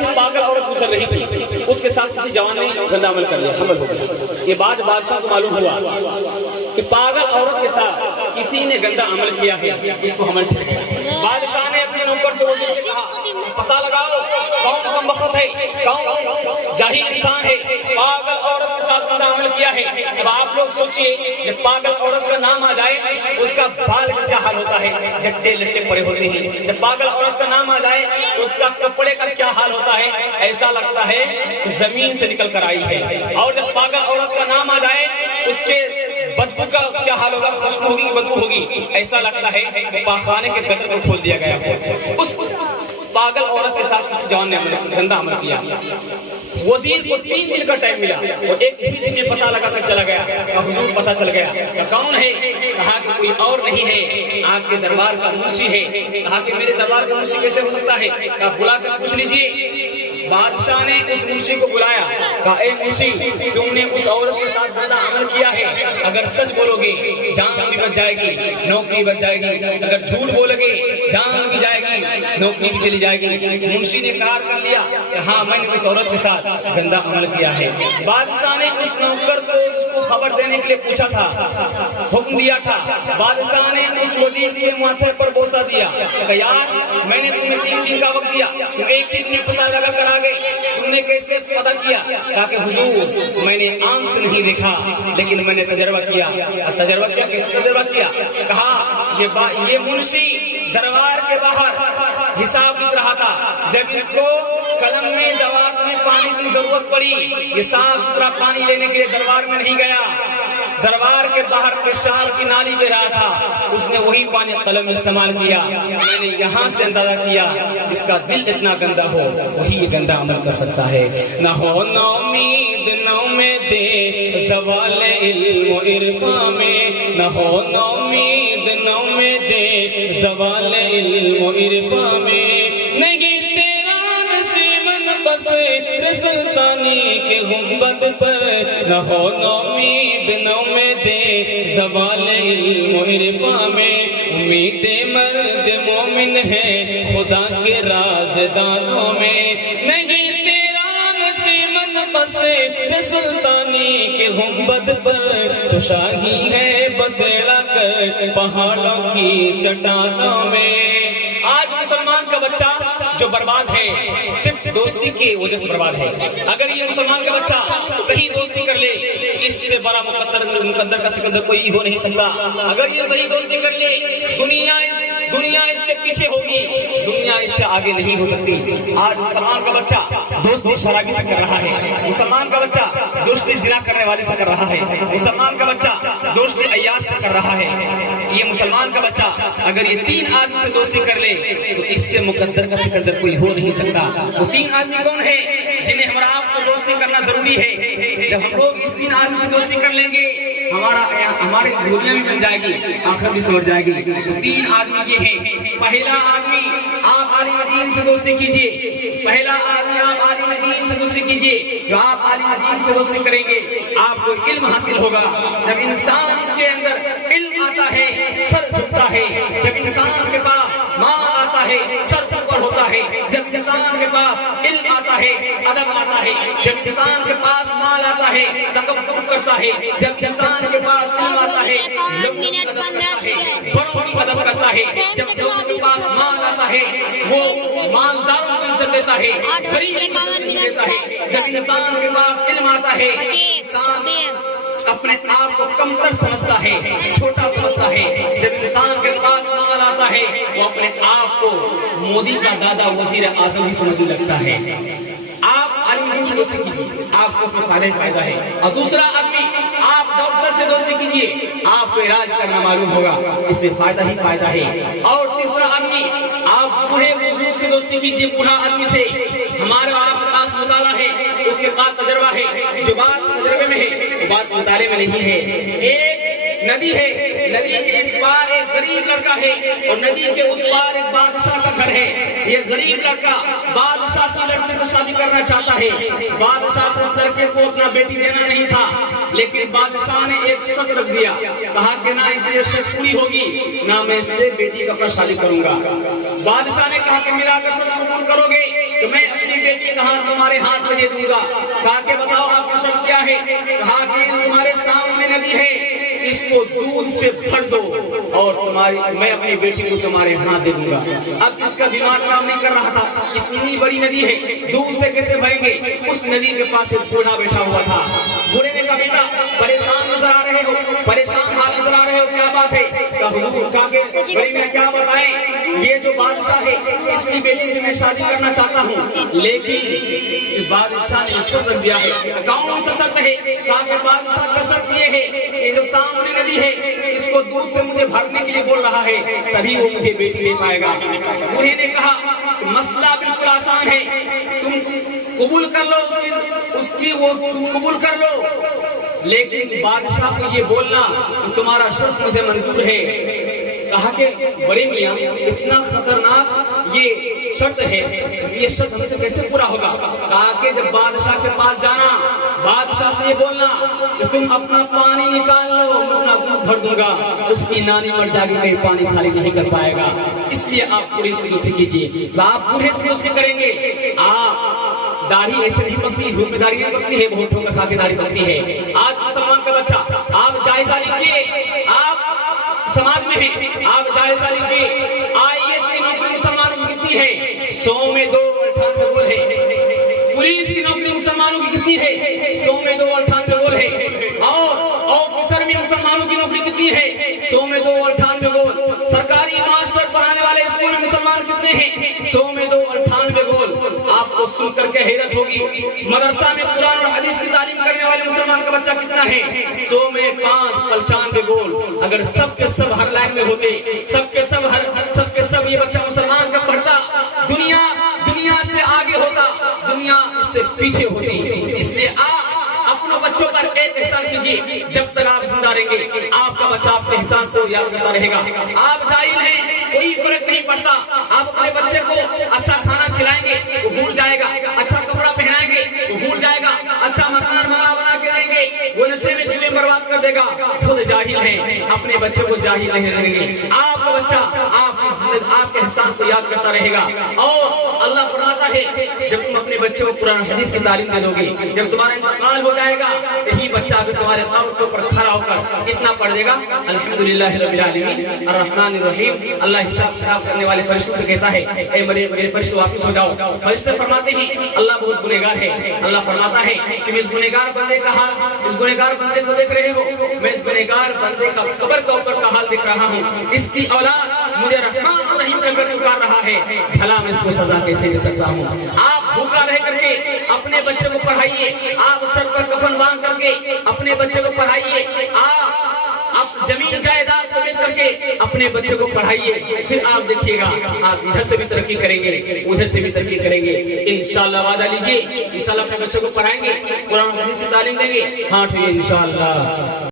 سے پاگل عورت گزر رہی تھی، اس کے ساتھ کسی جوان نے گندا عمل کر لیا، حمل ہو گیا۔ یہ بات بادشاہ کو معلوم ہوا کہ پاگل عورت کے ساتھ کسی نے گندا عمل کیا ہے، اس کو حمل ٹھہر گیا۔ بادشاہ نے اپنے نوکر سے وزیر سے کہا پتہ لگاؤ کون کم بخت ہے، کون جاہل انسان ہے، پاگل عورت کے ساتھ گندا عمل کیا ہے۔ اب آپ لوگ سوچئے جب پاگل عورت کا نام آ جائے اس کا بال کا کیا حال ہوتا ہے، جٹے لٹے پڑے ہوتے ہیں۔ جب پاگل عورت کا نام آ جائے اس کا کپڑے کا کیا حال ہوتا ہے، ایسا لگتا ہے زمین سے نکل کر آئی ہے۔ اور جب پاگل عورت کا نام آ جائے اس کے بدبو کا کیا حال ہوگا، خوشبو ہوگی، بدبو ہوگی، ایسا لگتا ہے پاخانے کے گٹر کو کھول دیا گیا ہو۔ اس پاگل عورت کے ساتھ کسی جوان نے گندا عمل کیا۔ وزیر کو 3 دن کا ٹائم ملا، وہ ایک ہی دن میں پتہ لگا کر چلا گیا کہ حضور پتہ چل گیا کہ کون ہے۔ کہا کہ کوئی اور نہیں ہے، آپ کے دربار کا منشی ہے۔ کہا کہ میرے دربار کا منشی کیسے ہو سکتا ہے؟ کہا بلا کر پوچھ لیجئے۔ بادشاہ نے اس منشی کو بلایا، کہا اے منشی تم نے اس عورت کے ساتھ گندا عمل کیا ہے، اگر سچ بولو گے جان بھی بچ جائے گی، نوکری بچ جائے گی، اگر جھوٹ بولو گے جان بھی جائے گی، نوکری بھی چلی جائے گی۔ منشی نے قرار کر لیا کہ ہاں میں نے اس عورت کے ساتھ گندا عمل کیا ہے۔ بادشاہ نے اس نوکر کو اس کو خبر دینے کے لیے پوچھا تھا، حکم دیا تھا۔ بادشاہ نے اس وزیر کے ماتھے پر بوسہ دیا کہ یار میں نے تمہیں 3 دن کا وقت دیا، تم ایک ہی دن پتہ لگا کر آ گئے، تم نے کیسے پتہ کیا؟ کہا کہ حضور میں نے آنکھ سے نہیں دیکھا لیکن میں نے تجربہ کیا۔ تجربہ کیا؟ کیسے تجربہ کیا؟ کہا یہ منشی دربار کے باہر حساب لکھ رہا تھا، جب اس کو قلم میں جواب میں پانی کی ضرورت پڑی، یہ صاف ستھرا پانی لینے کے لیے دربار میں نہیں گیا، دربار کے باہر پیشاب کی نالی بہ رہا تھا، اس نے وہی پانی قلم استعمال کیا۔ میں نے یہاں سے اندازہ کیا جس کا دل اتنا گندا ہو وہی یہ گندا عمل کر سکتا ہے۔ نہ ہو نا امید نہ امیدیں زوال علم و عرفان میں، نہ ہو نا امید نہ امیدیں زوال علم و عرفان میں، نہیں تیرا نشیمن بس سلطانی کے گنبد پر، نہ ہو نا امید نہ امیدیں زوال علم و عرفان میں، امید مرد مومن ہے خدا کے رازدانوں میں، نہیں تیرا نشیمن بس سلطانی کے گنبد پر، تو شاہی ہے بسیرا کر پہاڑوں کی چٹانوں میں۔ آج مسلمان کا بچہ جو برباد ہے صرف دوستی کی وجہ سے برباد ہے۔ اگر یہ مسلمان کا بچہ صحیح دوستی کر لے اس سے بڑا مقدر کا سکندر کوئی ہو نہیں سکتا۔ اگر یہ صحیح دوستی کر لے دنیا اس کے پیچھے ہوگی، دنیا اس سے آگے نہیں ہو سکتی۔ آج مسلمان کا بچہ دوستی شرابی سے کر رہا ہے، مسلمان کا بچہ دوستی زنا کرنے والے سے کر رہا ہے، مسلمان کا بچہ دوستی عیاش سے کر رہا ہے۔ یہ مسلمان کا بچہ اگر یہ 3 آدمی سے دوستی کر لے تو اس سے مقدر کا سکندر کوئی ہو نہیں سکتا۔ وہ 3 آدمی کون ہیں جنہیں ہمارا آپ کو دوستی کرنا ضروری ہے؟ جب ہم لوگ اس 3 آدمی سے دوستی کر لیں گے ہماری دنیا بھی بن جائے گی، آخرت بھی سنور جائے گی۔ تو 3 آدمی یہ ہیں۔ پہلا آدمی آپ عالم دین سے دوستی کیجئے، پہلا آدمی آپ عالم دین سے دوستی کیجئے۔ جو آپ عالم دین سے دوستی کریں گے آپ کو علم حاصل ہوگا۔ جب انسان کے اندر علم آتا ہے سر جھکتا ہے، جب انسان کے پاس مال آتا ہے سر اوپر ہوتا ہے، جب انسان کے پاس علم آتا ہے ادب آتا ہے، جب انسان کے پاس مال آتا ہے تکبر کرتا ہے، جب انسان کے پاس علم آتا ہے لوگوں کی ادب کرتا ہے، بڑوں کی ادب کرتا ہے، جب لوگوں کے پاس مال آتا ہے وہ مالداروں کو عزت دیتا ہے، غریبوں کو عزت دیتا ہے، جب انسان کے پاس علم آتا ہے انسان اپنے آپ کو کمتر سمجھتا ہے، چھوٹا سمجھتا ہے، جب انسان کے پاس مال آتا ہے وہ اپنے آپ کو مودی کا دادا وزیر اعظم بھی سمجھنے لگتا ہے۔ آپ عالم دین سے دوستی کیجیے، آپ کو اس میں فائدہ ہے۔ اور دوسرا آدمی آپ ڈاکٹر سے دوستی کیجیے، آپ کو علاج کرنا معلوم ہوگا، اس میں فائدہ ہے۔ اور تیسرا آدمی آپ بوڑھے بزرگ سے دوستی کیجیے، بوڑھا آدمی سے۔ ہمارا آپ کے پاس مطالعہ ہے، اس کے پاس تجربہ ہے، جو بات تجربے میں ہے وہ بات مطالعے میں نہیں ہے۔ ایک ندی ہے، ندی کے اس پار ایک غریب لڑکا ہے اور ندی کے اس پار ایک بادشاہ کا گھر ہے۔ یہ غریب لڑکا بادشاہ کی لڑکی سے شادی کرنا چاہتا ہے۔ بادشاہ کو اس لڑکے کو اپنا بیٹی دینا نہیں تھا، لیکن بادشاہ نے ایک شرط رکھ دیا، کہا کہ نہ اس سے شرط پوری ہوگی نہ میں اس سے بیٹی کا شادی کروں گا۔ بادشاہ نے کہا کہ میرا اگر شرط قبول کرو گے تو میں اپنی بیٹی کا ہاتھ تمہارے ہاتھ میں دے دوں گا۔ کہا کہ بتاؤ آپ کی شرط کیا ہے؟ کہا کہ تمہارے سامنے نبی ہے، اس کو دودھ سے بھر دو اور میں اپنی بیٹی کو تمہارے ہاتھ دے دوں گا۔ اب اس کا دماغ کام نہیں کر رہا تھا، اتنی بڑی ندی ہے، دودھ سے کیسے بھریں گے؟ اس ندی کے پاس ایک بوڑھا بیٹھا ہوا تھا۔ بوڑھے نے کہا بیٹا پریشان نظر آ رہے ہو، پریشان حال نظر آ رہے ہو، کیا بات ہے؟ کہا حضور، کہا کہ بڑی میں کیا بتائیں، یہ جو بادشاہ ہے اس کی بیٹی سے میں شادی کرنا چاہتا ہوں، لیکن بادشاہ نے شرط رکھ دیا ہے۔ کون سا شرط ہے؟ کہا کہ بادشاہ کا شرط یہ ہے کہ جو سامنے ندی ہے اس کو دودھ سے مجھے بھرنے کے لیے بول رہا ہے، تبھی وہ مجھے بیٹی دے پائے گا۔ بوڑھے نے کہا مسئلہ بالکل آسان ہے، تم قبول کر لو اس کی وہ تم قبول کر لو، لیکن بادشاہ کو یہ بولنا تمہارا شرط مجھے منظور ہے۔ کہا کہ بڑے میاں اتنا خطرناک یہ شرط ہے، یہ شرط ہم سے کیسے پورا ہوگا؟ کہا کہ جب بادشاہ کے پاس جانا، بادشاہ سے یہ بولنا کہ تم اپنا پانی نکال لو، اپنا دودھ بھر دوں گا، اس کی نانی مر جائے گی، کہیں پانی خالی نہیں کر پائے گا، اس لیے آپ بوڑھے سے دوستی کیجیے۔ آپ بوڑھے سے دوستی کریں گے، آپ داڑھی ایسے نہیں پکتی، دھوپ میں داڑھی نہیں پکتی ہے، بہت ٹھوکر کھا کے داڑھی پکتی ہے۔ آج مسلمان کا بچہ آپ جائزہ لیجیے، آپ سماج میں ہیں، آپ جائزہ لیجیے، IAS کی نوکری مسلمانوں کی کتنی ہے؟ 100 میں 2.98 گول ہے۔ پولیس کی نوکری مسلمانوں کی کتنی ہے؟ 100 میں 2.98 گول ہے۔ اور آفیسر میں مسلمانوں کی نوکری کتنی ہے؟ 100 میں 2.98 گول۔ سرکاری ماسٹر پڑھانے والے اسکول میں مسلمان کتنے ہیں؟ 100 میں 2.98 گول۔ آپ کو سن کر کے حیرت ہوگی، مدرسہ میں قرآن اور حدیث کی تعلیم کرنے والے مسلمان کا بچہ کتنا ہے؟ 100 میں 5.95 گول۔ اگر سب کے سب ہر لائن میں ہوتے، سب کے سب یہ بچہ مسلمان کا پڑھتا، دنیا سے آگے ہوتا، دنیا اس سے پیچھے ہوتی۔ اس لیے آپ اپنے بچوں پر ایک احسان کیجیے، جب تک آپ زندہ رہیں گے آپ کا بچہ اپنے احسان کو یاد کرتا رہے گا۔ آپ جاہل ہیں، کوئی فرق نہیں پڑتا، آپ اپنے بچے کو اچھا کھانا کھلائیں گے وہ بھول جائے گا، اچھا کپڑا پہنائیں گے وہ بھول جائے گا، اچھا مکان مالا بنا کے دیں گے وہ نشے میں جوئے برباد کر دے گا۔ خود جاہل ہیں، اپنے بچے کو جاہل نہیں رہیں گے۔ آپ کا بچہ آپ کے احسان کو یاد کرتا رہے گا۔ اور اللہ فرماتا ہے جب تم اپنے بچے کو قرآن حدیث کی تعلیم دے دو گے، جب تمہارا انتقال ہو جائے گا، یہی بچہ اگر تمہارے قبر کے اوپر کھڑا ہو کر کتنا پڑھ دے گا؟ الحمدللہ رب العالمین الرحمن الرحیم۔ اللہ حساب کتاب کرنے والے فرشتوں سے کہتا ہے اے میرے فرشتے واپس ہو جاؤ۔ فرشتے فرماتے ہیں اللہ بہت گنہگار ہے۔ اللہ فرماتا ہے کہ میں اس گنہگار بندے کا حال، اس گنہگار بندے کو دیکھ رہے ہو، میں اس گنہگار بندے کا قبر کے اوپر کا حال دیکھ رہا ہوں، اس کی اولاد مجھے رحمان اور رحیم کہہ کر پکار رہا ہے، بھلا میں اس کو سزا کیسے دے سکتا ہوں؟ آپ بھوکا رہ کر کے اپنے بچے کو پڑھائیے، آپ سر پر کفن باندھ کر کے اپنے بچے کو پڑھائیے، آپ زمین جائیداد کو بیچ کر کے اپنے بچے کو پڑھائیے، پھر آپ دیکھیے گا آپ ادھر سے بھی ترقی کریں گے، ادھر سے بھی ترقی کریں گے۔ انشاءاللہ وعدہ لیجیے، انشاءاللہ اپنے بچے کو پڑھائیں گے، قرآن حدیث کی تعلیم دیں گے، ہاں ٹھیک ہے انشاءاللہ۔